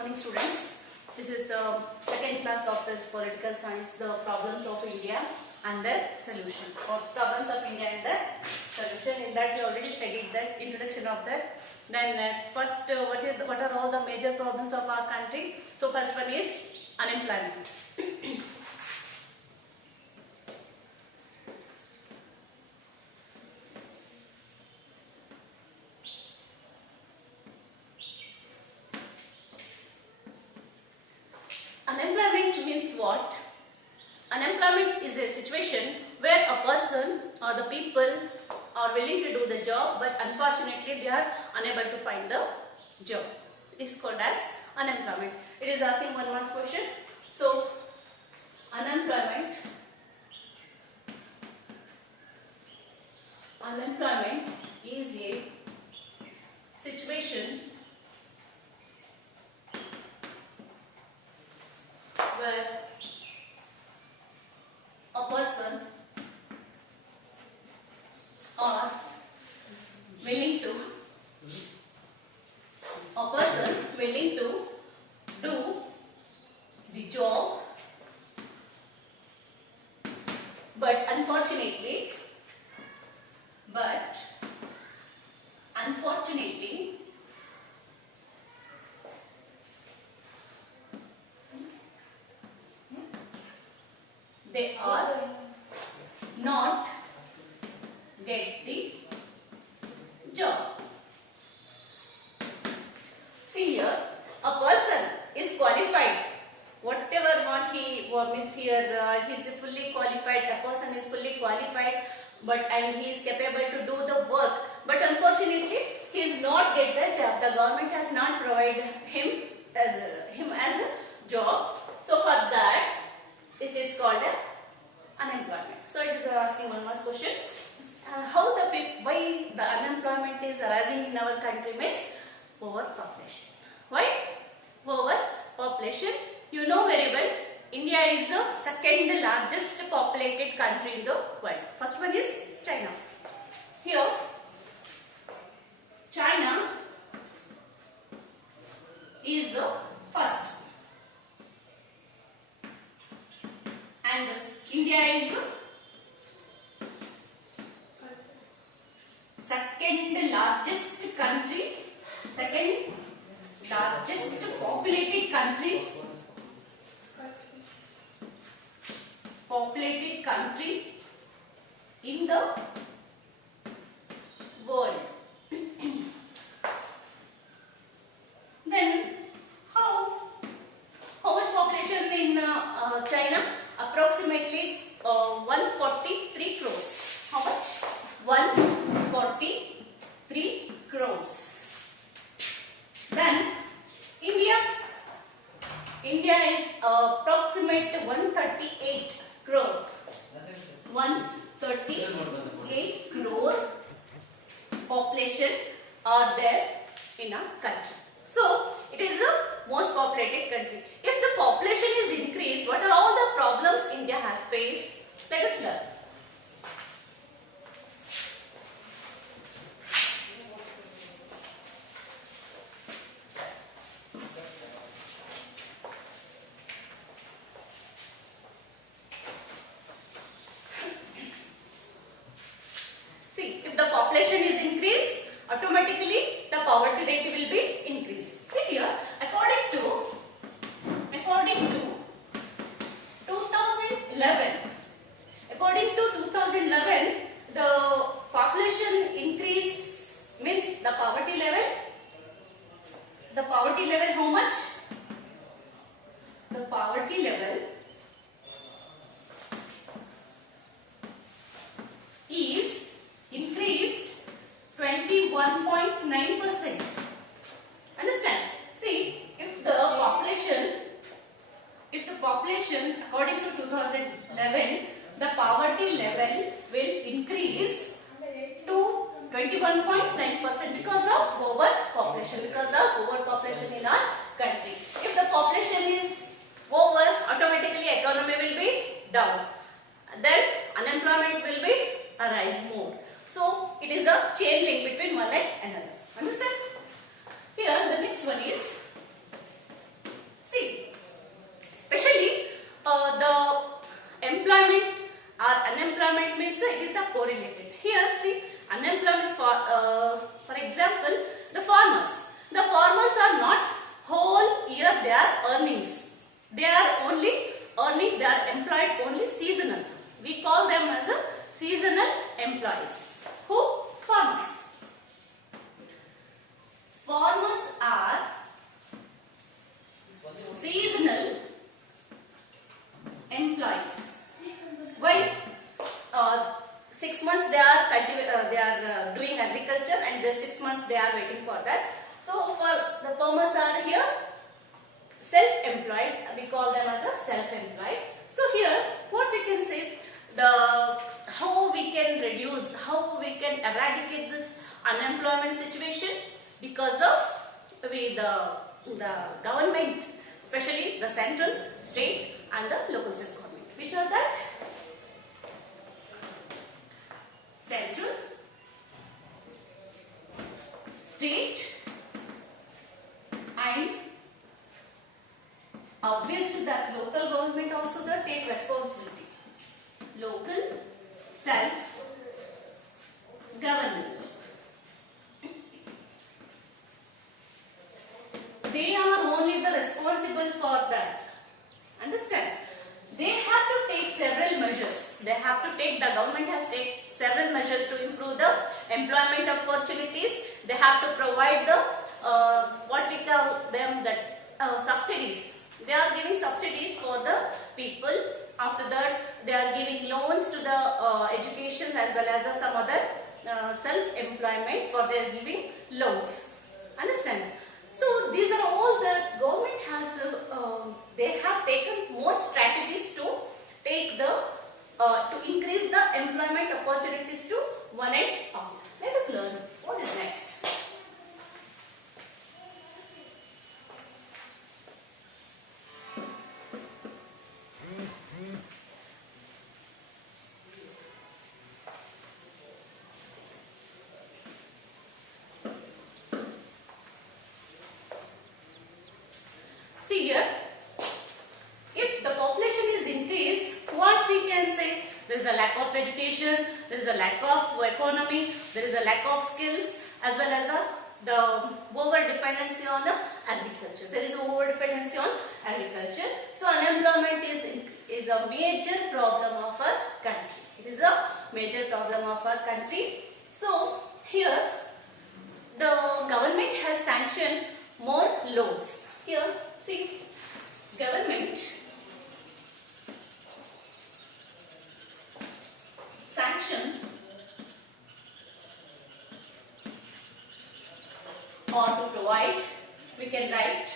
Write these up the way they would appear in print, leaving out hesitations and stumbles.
morning students. This is the second class of this political science, the problems of India and their solution, or problems of India and their solution. In that we already studied that introduction of that. Then let's first what are all the major problems of our country. So first one is unemployment. Unemployment means what? Unemployment is a situation where a person or the people are willing to do the job, but unfortunately they are unable to find the job. It is called as unemployment. It is asking one more question. So, unemployment is a situation where a person are willing to do the job, but unfortunately they are not get the job. See here, a person is qualified. Whatever what he means here, he is fully qualified. A person is fully qualified, and he is capable to do the work. But unfortunately, he is not get the job. The government has not provided him as a job. So for that, it is called unemployment. So it is asking one more question. Why the unemployment is arising in our country means overpopulation. Why? Overpopulation. You know very well, India is the second largest populated country in the world. First one is China. Here, China is the first, and India is second largest country, second largest populated country in the world. Then how much population in China? Approximately 143 crores. How much? 143 crores. Then India is approximate 138 crore. 138 crore population are there in a country. So it is the most populated country. If the population is increased, what are all the problems India has faced? Let us learn. See, if the population is increased, automatically the poverty rate will be increased. See here, according to 2011, the population increase means the poverty level. The poverty level how much? The poverty level is increased 21.9%. Understand? See, if the population according to 2011, the poverty level will increase to 21.9% because of overpopulation in our country. If the population is over, automatically economy will be down. Then unemployment will be arise more. So it is a chain link between one and another. Understand? Here the next one is farmers are seasonal employees. Why? 6 months they are doing agriculture, and the 6 months they are waiting for that. So for the farmers are here self-employed. We call them as a self-employed. So here what we can say, how we can reduce, how we can eradicate this unemployment situation, because of the government, especially the central, state and the local self-government. Which are that? Central, state and obviously that local government also the take responsibility. Local self-government. They are only the responsible for that. Understand? They have to take several measures. The government has taken several measures to improve the employment opportunities. They have to provide the what we call them that subsidies. They are giving subsidies for the people. After that, they are giving loans to the education as well as some other self-employment for their giving loans. Understand? So these are all the government has. They have taken more strategies to take the to increase the employment opportunities to one and all. Let us learn what is next. See here, if the population is increased, what we can say? There is a lack of education, there is a lack of economy, there is a lack of skills, as well as the over dependency on agriculture. There is over dependency on agriculture. So unemployment is a major problem of our country. It is a major problem of our country. So here the government has sanctioned more loans. Here see, government sanction or to provide, we can write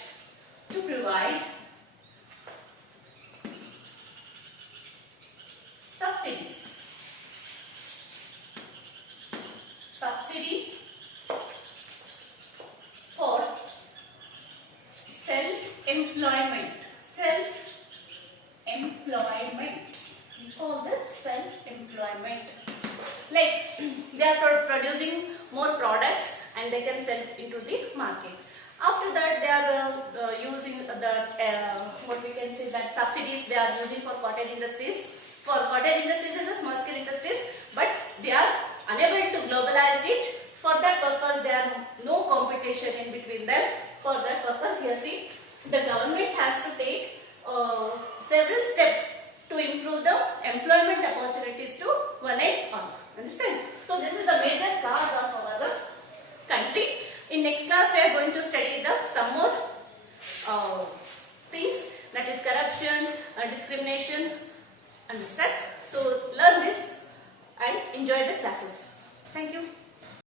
to provide subsidies. Subsidy for self-employment. Self-employment. We call this self-employment. Like they are producing more products and they can sell into the market. After that, they are using the what we can say that subsidies they are using for cottage industries. For cottage industries is a small scale industries, but they are unable to globalize it. For that purpose, there are no competition in between them. For that purpose, here see, the government has to take several steps to improve the employment opportunities to one and all. Understand? So this is the major cause of our country. In next class, we are going to study some more things, that is corruption, discrimination. Understand? So learn this and enjoy the classes. Thank you.